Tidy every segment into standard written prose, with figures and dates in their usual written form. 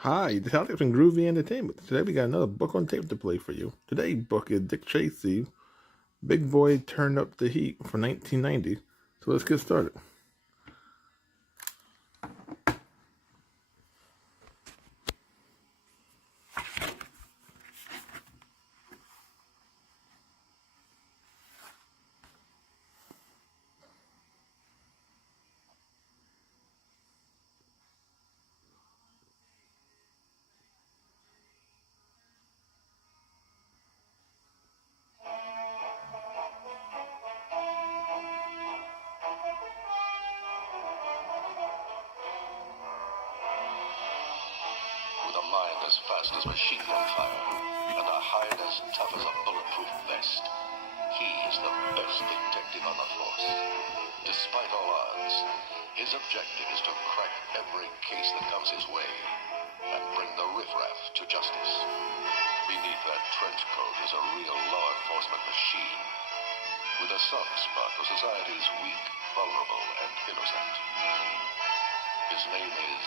Hi, this is from Groovy Entertainment. Today we got another book on tape to play for you. Today's book is Dick Tracy, Big Boy Turned Up the Heat from 1990. So let's get started. With a mind as fast as machine gun fire, and a hide as tough as a bulletproof vest, he is the best detective on the force. Despite all odds, his objective is to crack every case that comes his way, and bring the riffraff to justice. Beneath that trench coat is a real law enforcement machine, with a soft spot for society's weak, vulnerable, and innocent. His name is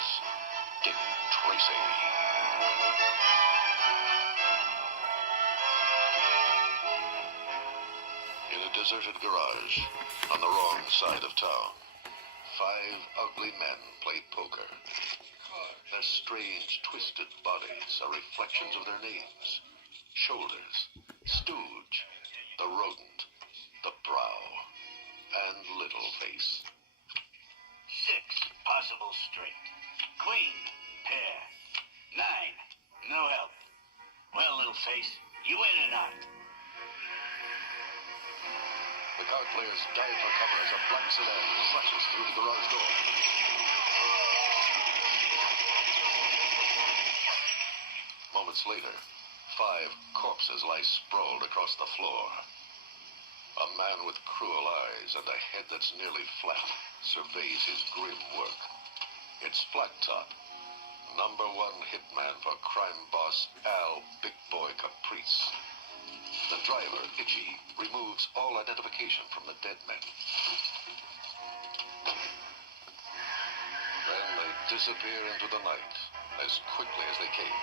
Dick Tracy. In a deserted garage, on the wrong side of town, 5 ugly men play poker. Their strange, twisted bodies are reflections of their names. Shoulders, Stooge, the rodent, the brow, and little face. 6, possible straight. Queen, pair. 9, no help. Well, little face, you in or not? The card players dive for cover as a black sedan crashes through the garage door. Moments later, 5 corpses lie sprawled across the floor. A man with cruel eyes and a head that's nearly flat surveys his grim work. It's Flat Top, #1 hitman for crime boss Al Big Boy Caprice. The driver, Itchy, removes all identification from the dead men. Then they disappear into the night as quickly as they came.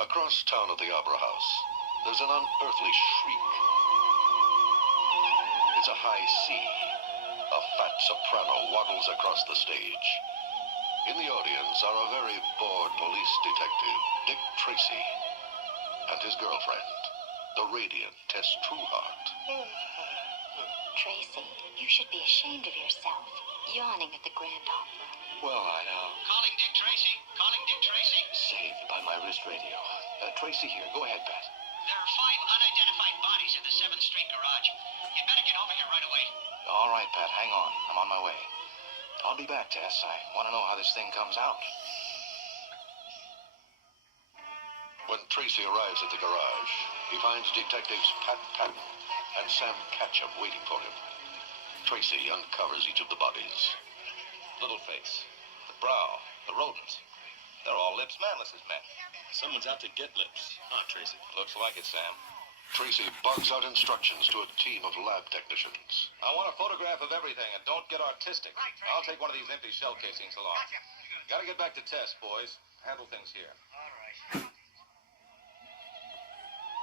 Across town at the Opera House, there's an unearthly shriek. It's a high C. A fat soprano waddles across the stage. In the audience are a very bored police detective, Dick Tracy, and his girlfriend, the radiant Tess Trueheart. Tracy, you should be ashamed of yourself, yawning at the Grand Opera. Well, I know. Calling Dick Tracy. Calling Dick Tracy. Saved by my wrist radio. Tracy here. Go ahead, Pat. There are 5 unidentified bodies in the 7th Street garage. You'd better get over here right away. All right, Pat. Hang on. I'm on my way. I'll be back, Tess. I want to know how this thing comes out. When Tracy arrives at the garage, he finds detectives Pat Patton and Sam Ketchum waiting for him. Tracy uncovers each of the bodies. Little face, the brow, the rodent. They're all lips manless as men. Someone's out to get lips. Huh, Tracy? Looks like it, Sam. Tracy barks out instructions to a team of lab technicians. I want a photograph of everything, and don't get artistic. Right, Tracy. I'll take one of these empty shell casings along. Gotcha. Gotta get back to Tess, boys. Handle things here. All right.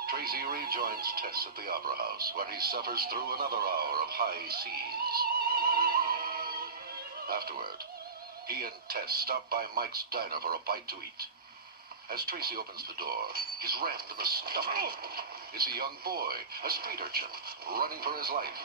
Tracy rejoins Tess at the Opera House, where he suffers through another hour of high seas. Afterward, he and Tess stop by Mike's diner for a bite to eat. As Tracy opens the door, he's rammed in the stomach. It's a young boy, a street urchin, running for his life.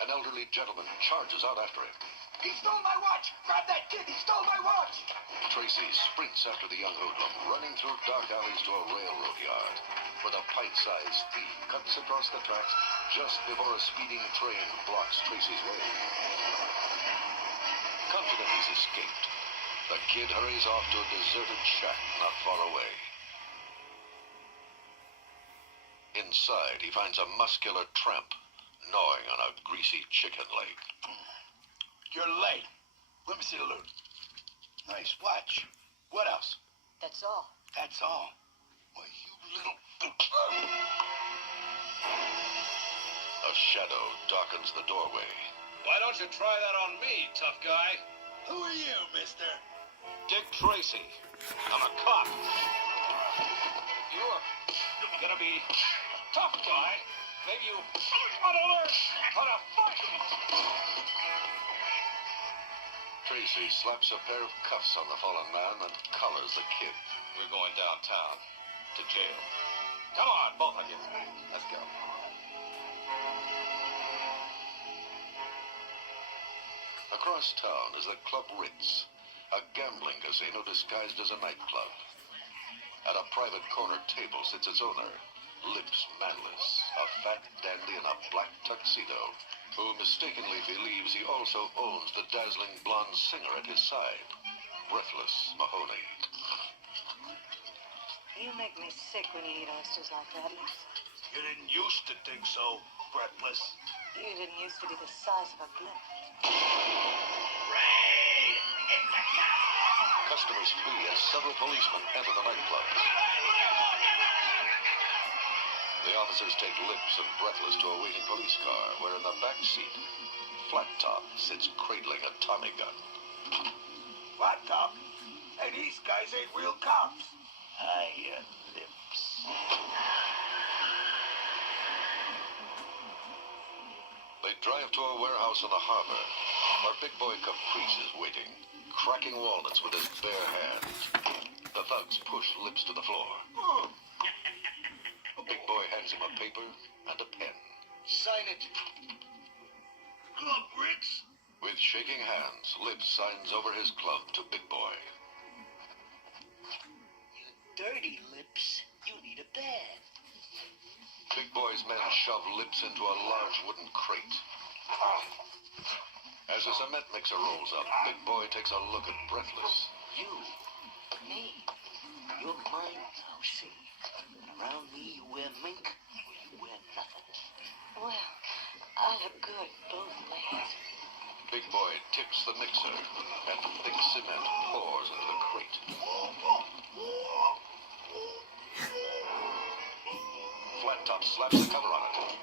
An elderly gentleman charges out after him. He stole my watch! Grab that kid! He stole my watch! Tracy sprints after the young hoodlum, running through dark alleys to a railroad yard, where the pint-sized thief cuts across the tracks just before a speeding train blocks Tracy's way. Confident he's escaped, the kid hurries off to a deserted shack not far away. Inside, he finds a muscular tramp gnawing on a greasy chicken leg. You're late. Let me see the loot. Nice watch. What else? That's all. That's all. Well, you little... A shadow darkens the doorway. Wide don't you try that on me, tough guy. Who are you, mister? Dick Tracy. I'm a cop. You're gonna be tough guy. Maybe you ought to learn how to fight. Tracy slaps a pair of cuffs on the fallen man and collars the kid. We're going downtown to jail. Come on, both of you. Let's go. Across town is the Club Ritz, a gambling casino disguised as a nightclub. At a private corner table sits its owner, Lips Manless, a fat dandy in a black tuxedo, who mistakenly believes he also owns the dazzling blonde singer at his side, Breathless Mahoney. You make me sick when you eat oysters like that, Lips. You didn't used to think so, Breathless. You didn't used to be the size of a blimp. Customers flee as several policemen enter the nightclub. The officers take Lips and Breathless to a waiting police car, where in the back seat, Flat Top sits cradling a Tommy gun. Flat Top? Hey, these guys ain't real cops. Hiya, Lips. They drive to a warehouse in the harbor, where Big Boy Caprice is waiting, cracking walnuts with his bare hands. The thugs push Lips to the floor. Big Boy hands him a paper and a pen. Sign it. Club Ritz? With shaking hands, Lips signs over his club to Big Boy. You dirty Lips. You need a bed. Big Boy's men shove Lips into a large wooden crate. As the cement mixer rolls up, Big Boy takes a look at Breathless. You, me, you're mine now, see? Around me, you wear mink, or you wear nothing. Well, I look good both ways. Big Boy tips the mixer, and thick cement pours into the crate. Flat Top slaps the cover on it.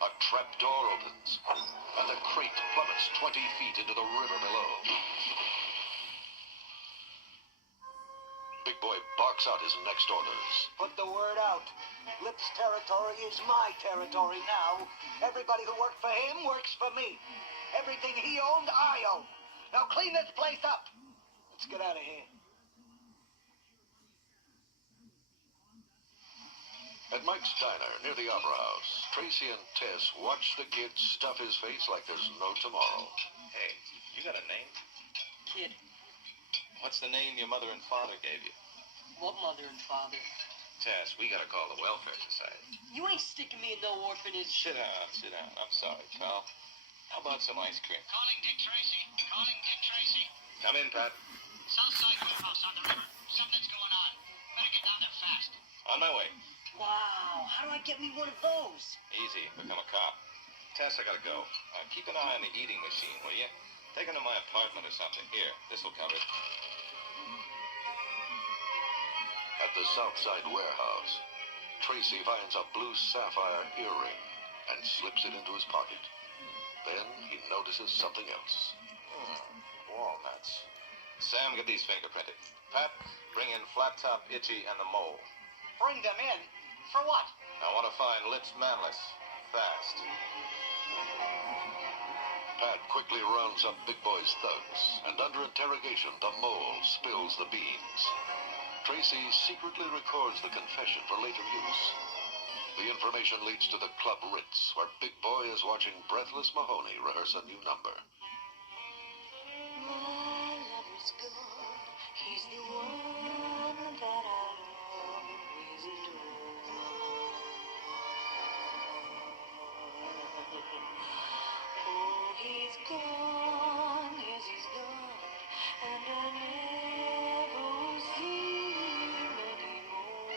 A trap door opens, and the crate plummets 20 feet into the river below. Big Boy barks out his next orders. Put the word out. Lips' territory is my territory now. Everybody who worked for him works for me. Everything he owned, I own. Now clean this place up. Let's get out of here. At Mike's Diner, near the Opera House, Tracy and Tess watch the kid stuff his face like there's no tomorrow. Hey, you got a name? Kid. What's the name your mother and father gave you? What mother and father? Tess, we gotta call the Welfare Society. You ain't sticking me in no orphanage. Sit down. I'm sorry, pal. How about some ice cream? Calling Dick Tracy. Calling Dick Tracy. Come in, Pat. Southside warehouse on the river. Something's going on. Better get down there fast. On my way. Wow, how do I get me one of those? Easy. Become a cop. Tess, I gotta go. Keep an eye on the eating machine, will you? Take it to my apartment or something. Here, this'll cover it. At the Southside warehouse, Tracy finds a blue sapphire earring and slips it into his pocket. Then he notices something else. Walnuts. Sam, get these fingerprinted. Pat, bring in Flat Top, Itchy, and the Mole. Bring them in. For what? I want to find Lips Manless. Fast. Pat quickly rounds up Big Boy's thugs, and under interrogation, the Mole spills the beans. Tracy secretly records the confession for later use. The information leads to the Club Ritz, where Big Boy is watching Breathless Mahoney rehearse a new number. My lover's gone. He's the one that I always adore. Oh, he's gone. Yes, he's gone. And I never will see him anymore.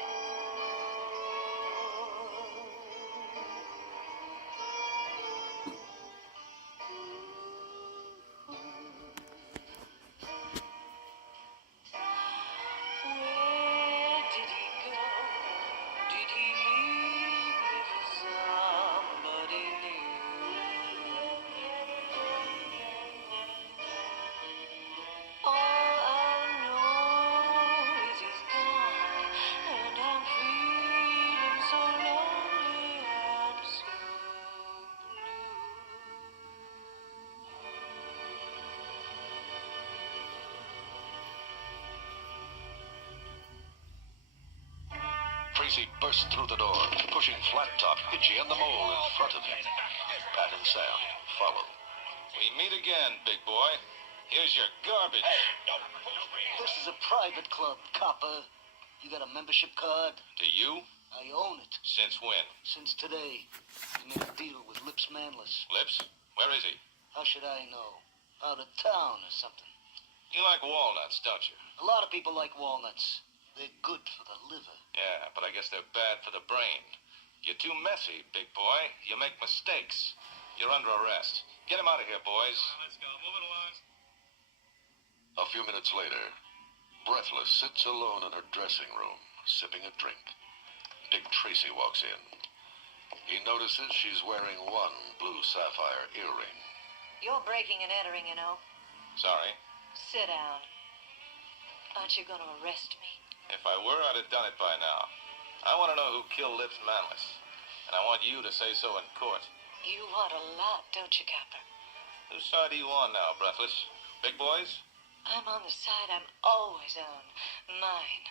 Tracy burst through the door, pushing Flat Top, Itchy, and the Mole in front of him. Pat and Sam follow. We meet again, big boy. Here's your garbage. This is a private club, copper. You got a membership card? Do you? I own it. Since when? Since today. We made a deal with Lips Manless. Lips? Where is he? How should I know? Out of town or something. You like walnuts, don't you? A lot of people like walnuts. They're good for the liver. Yeah, but I guess they're bad for the brain. You're too messy, big boy. You make mistakes. You're under arrest. Get him out of here, boys. Let's go. Move it along. A few minutes later, Breathless sits alone in her dressing room, sipping a drink. Dick Tracy walks in. He notices she's wearing one blue sapphire earring. You're breaking and entering, you know. Sorry. Sit down. Aren't you going to arrest me? If I were, I'd have done it by now. I want to know who killed Lips Manless. And I want you to say so in court. You want a lot, don't you, Copper? Whose side are you on now, Breathless? Big boys? I'm on the side I'm always on. Mine.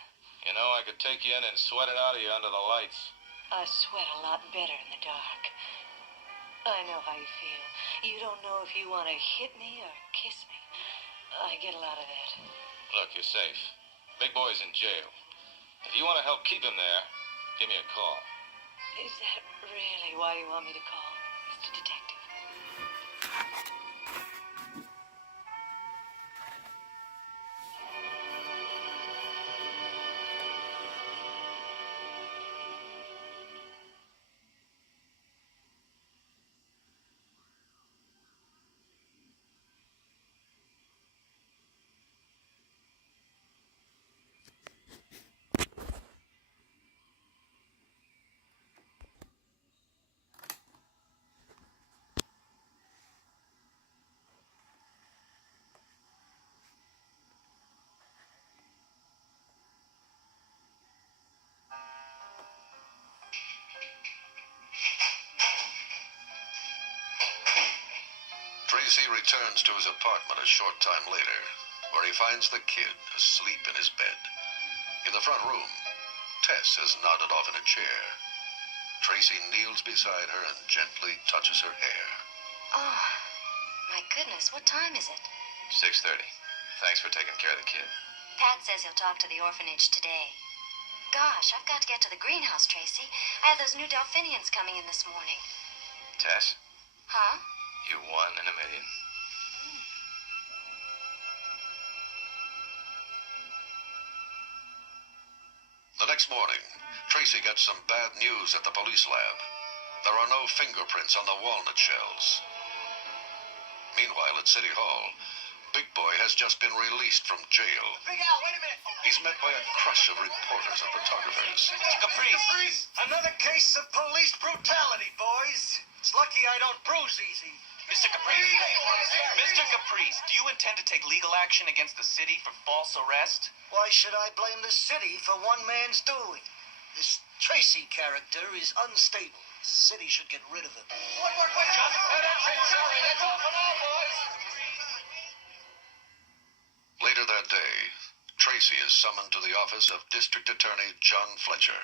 You know, I could take you in and sweat it out of you under the lights. I sweat a lot better in the dark. I know how you feel. You don't know if you want to hit me or kiss me. I get a lot of that. Look, you're safe. Big boy's in jail. If you want to help keep him there, give me a call. Is that really why you want me to call, Mr. Detective? Tracy returns to his apartment a short time later, where he finds the kid asleep in his bed. In the front room, Tess has nodded off in a chair. Tracy kneels beside her and gently touches her hair. Oh, my goodness, what time is it? 6:30. Thanks for taking care of the kid. Pat says he'll talk to the orphanage today. Gosh, I've got to get to the greenhouse, Tracy. I have those new Delphiniums coming in this morning. Tess, Huh? you won in a million. The next morning, Tracy gets some bad news at the police lab. There are no fingerprints on the walnut shells. Meanwhile, at City Hall, Big Boy has just been released from jail. Big Al, wait a minute. He's met by a crush of reporters and photographers. Caprice. Another case of police brutality, boys. It's lucky I don't bruise easy. Mr. Caprice, Mr. Caprice, do you intend to take legal action against the city for false arrest? Why should I blame the city for one man's doing? This Tracy character is unstable. The city should get rid of him. Later that day, Tracy is summoned to the office of District Attorney John Fletcher.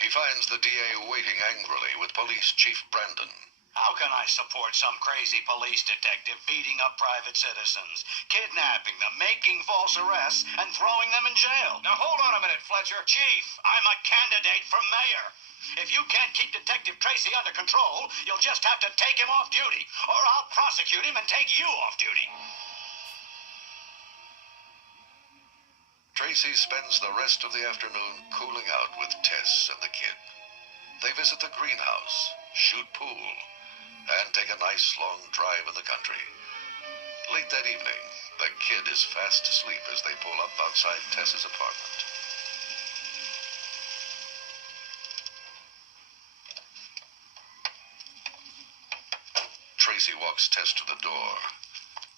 He finds the DA waiting angrily with Police Chief Brandon. How can I support some crazy police detective beating up private citizens, kidnapping them, making false arrests, and throwing them in jail? Now hold on a minute, Fletcher. Chief, I'm a candidate for mayor. If you can't keep Detective Tracy under control, you'll just have to take him off duty, or I'll prosecute him and take you off duty. Tracy spends the rest of the afternoon cooling out with Tess and the kid. They visit the greenhouse, shoot pool, and take a nice long drive in the country. Late that evening, the kid is fast asleep as they pull up outside Tess's apartment. Tracy walks Tess to the door,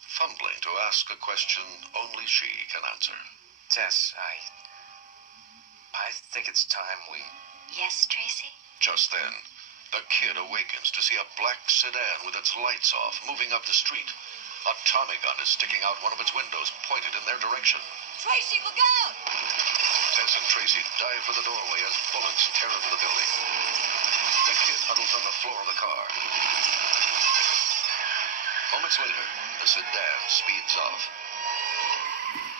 fumbling to ask a question only she can answer. Tess, I think it's time we... Yes, Tracy? Just then, the kid awakens to see a black sedan with its lights off moving up the street. A Tommy gun is sticking out one of its windows, pointed in their direction. Tracy, look out! Tess Pettis and Tracy dive for the doorway as bullets tear into the building. The kid huddles on the floor of the car. Moments later, the sedan speeds off.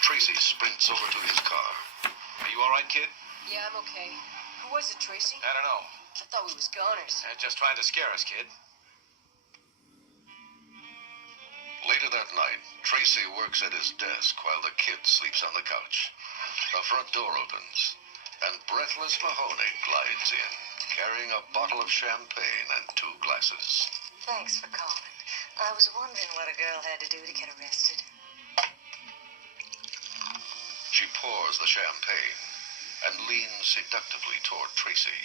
Tracy sprints over to his car. Are you all right, kid? Yeah, I'm okay. Who was it, Tracy? I don't know. I thought we was goners. Just trying to scare us, kid. Later that night, Tracy works at his desk while the kid sleeps on the couch. The front door opens, and breathless Mahoney glides in, carrying a bottle of champagne and 2 glasses. Thanks for calling. I was wondering what a girl had to do to get arrested. She pours the champagne and leans seductively toward Tracy.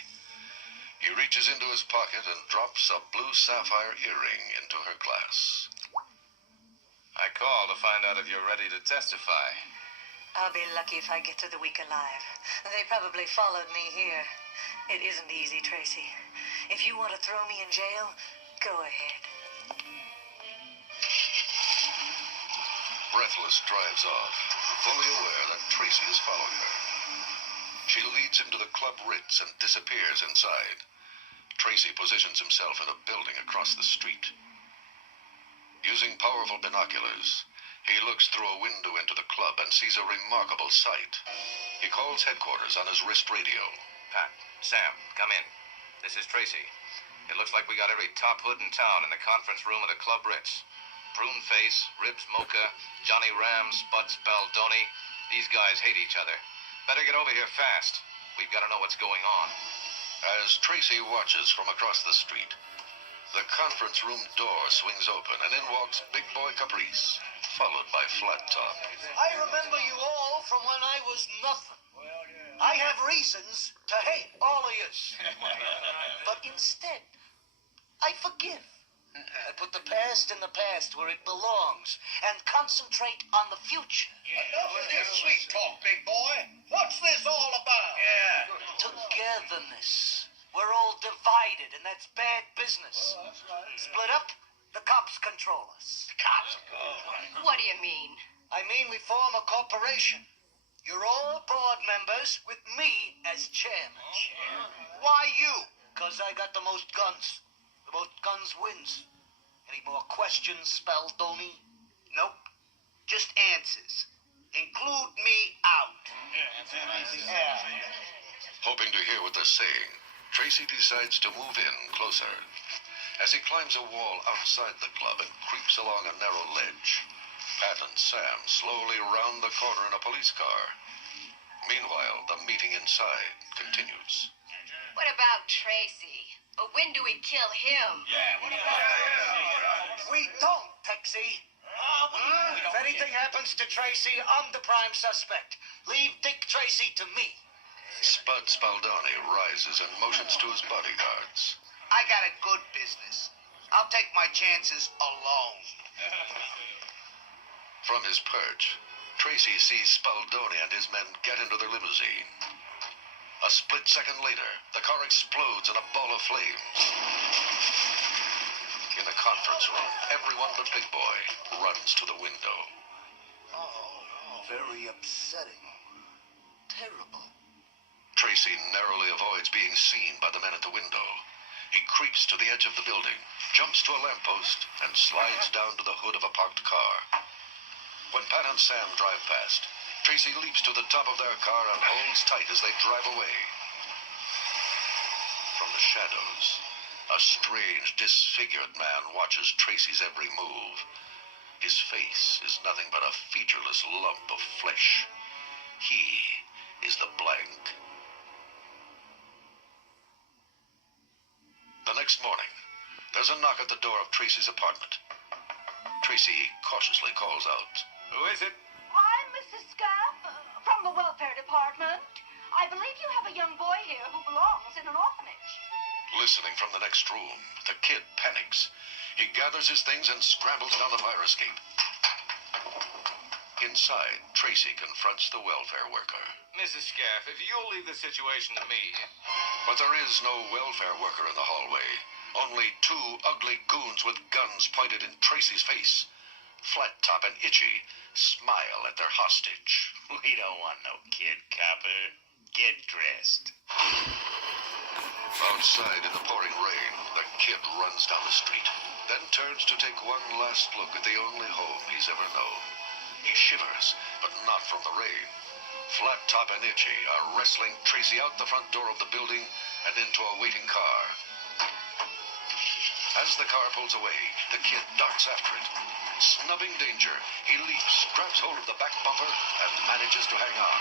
He reaches into his pocket and drops a blue sapphire earring into her glass. I called to find out if you're ready to testify. I'll be lucky if I get through the week alive. They probably followed me here. It isn't easy, Tracy. If you want to throw me in jail, go ahead. Breathless drives off, fully aware that Tracy is following her. She leads him to the Club Ritz and disappears inside. Tracy positions himself in a building across the street. Using powerful binoculars, he looks through a window into the club and sees a remarkable sight. He calls headquarters on his wrist radio. Pat, Sam, come in. This is Tracy. It looks like we got every top hood in town in the conference room of the Club Ritz. Prune Face, Ribs Mocha, Johnny Ram, Spud Spaldoni. These guys hate each other. Better get over here fast. We've got to know what's going on. As Tracy watches from across the street, the conference room door swings open and in walks Big Boy Caprice, followed by Flat Top. I remember you all from when I was nothing. I have reasons to hate all of you. But instead, I forgive. I put the past in the past where it belongs and concentrate on the future. Enough of this sweet talk, big boy. What's this all about? Togetherness. We're all divided, and that's bad business. Split up, the cops control us. Cops. What do you mean? I mean, we form a corporation. You're all board members with me as chairman. Why you? Because I got the most guns. The most guns wins. Any more questions, Spaldoni? Nope. Just answers. Include me out. Yeah. Hoping to hear what they're saying, Tracy decides to move in closer. As he climbs a wall outside the club and creeps along a narrow ledge, Pat and Sam slowly round the corner in a police car. Meanwhile, the meeting inside continues. What about Tracy? When do we kill him? We don't, Texie. If anything happens to Tracy, I'm the prime suspect. Leave Dick Tracy to me. Spud Spaldoni rises and motions to his bodyguards. I got a good business. I'll take my chances alone. From his perch, Tracy sees Spaldoni and his men get into their limousine. A split second later, the car explodes in a ball of flames. In the conference room, everyone but Big Boy runs to the window. Very upsetting. Terrible. Tracy narrowly avoids being seen by the men at the window. He creeps to the edge of the building, jumps to a lamppost, and slides down to the hood of a parked car. When Pat and Sam drive past, Tracy leaps to the top of their car and holds tight as they drive away. From the shadows, a strange, disfigured man watches Tracy's every move. His face is nothing but a featureless lump of flesh. He is the Blank. The next morning, there's a knock at the door of Tracy's apartment. Tracy cautiously calls out. Who is it? I'm Mrs. Scaff from the welfare department. I believe you have a young boy here who belongs in an orphanage. Listening from the next room, the kid panics. He gathers his things and scrambles down the fire escape. Inside, Tracy confronts the welfare worker. Mrs. Scaff, if you'll leave the situation to me. But there is no welfare worker in the hallway. Only 2 ugly goons with guns pointed in Tracy's face. Flat Top and Itchy smile at their hostage. We don't want no kid copper. Get dressed. Outside in the pouring rain, the kid runs down the street, then turns to take one last look at the only home he's ever known. He shivers, but not from the rain. Flat Top and Itchy are wrestling Tracy out the front door of the building and into a waiting car. As the car pulls away, the kid darts after it. Snubbing danger, he leaps, grabs hold of the back bumper, and manages to hang on.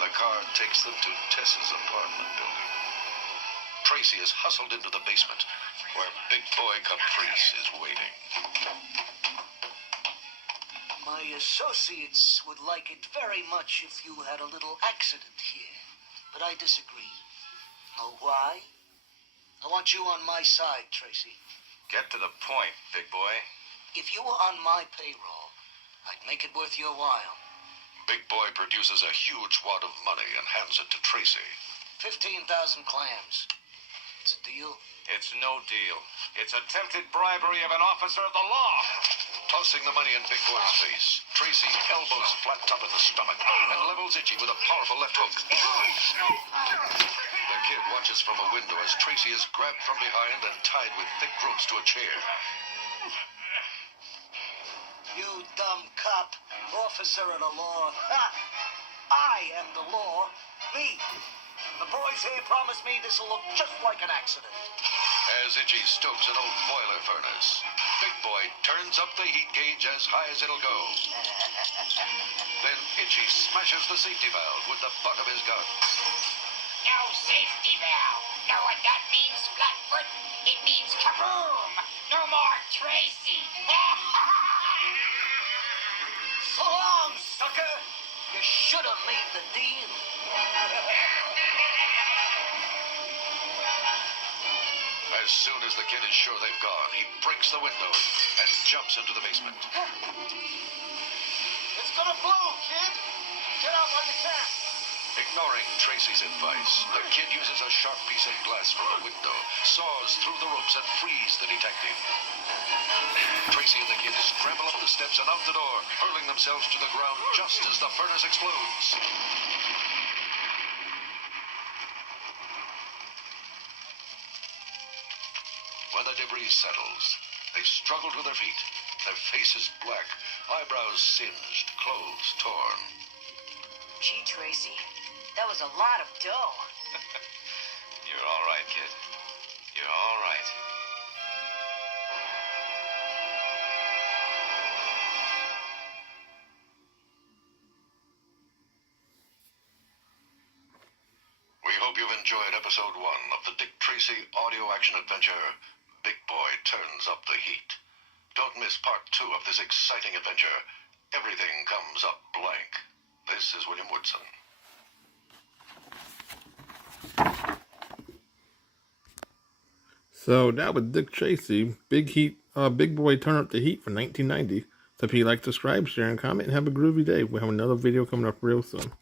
The car takes them to Tess's apartment building. Tracy is hustled into the basement, where big boy Caprice is waiting. My associates would like it very much if you had a little accident here, but I disagree. Know why? I want you on my side, Tracy. Get to the point, big boy. If you were on my payroll, I'd make it worth your while. Big boy produces a huge wad of money and hands it to Tracy. 15,000 clams. It's a deal? It's no deal. It's attempted bribery of an officer of the law. Tossing the money in Big Boy's face, Tracy elbows Flat Top in the stomach and levels Itchy with a powerful left hook. The kid watches from a window as Tracy is grabbed from behind and tied with thick ropes to a chair. You dumb cop, officer of the law. Ha! I am the law. Me. The boys here promised me this'll look just like an accident. As Itchy stokes an old boiler furnace, Big Boy turns up the heat gauge as high as it'll go. Then Itchy smashes the safety valve with the butt of his gun. No safety valve. Know what that means, Flatfoot? It means kaboom! No more Tracy. So long, sucker. You should have made the deal. As soon as the kid is sure they've gone, he breaks the window and jumps into the basement. It's gonna blow, kid. Get out while you can. Ignoring Tracy's advice, the kid uses a sharp piece of glass from the window, saws through the ropes, and frees the detective. Tracy and the kid scramble up the steps and out the door, hurling themselves to the ground just as the furnace explodes. When the debris settles, they struggle to their feet, their faces black, eyebrows singed, clothes torn. Gee, Tracy, that was a lot of dough. You're all right, kid. You're all right. We hope you've enjoyed episode 1 of the Dick Tracy audio action adventure, Big Boy Turns Up the Heat. Don't miss part 2 of this exciting adventure. Everything comes up blank. This is William Woodson. So that was Dick Tracy, Big Boy Turn Up the Heat from 1990. So if you like, subscribe, share, and comment, and have a groovy day. We'll have another video coming up real soon.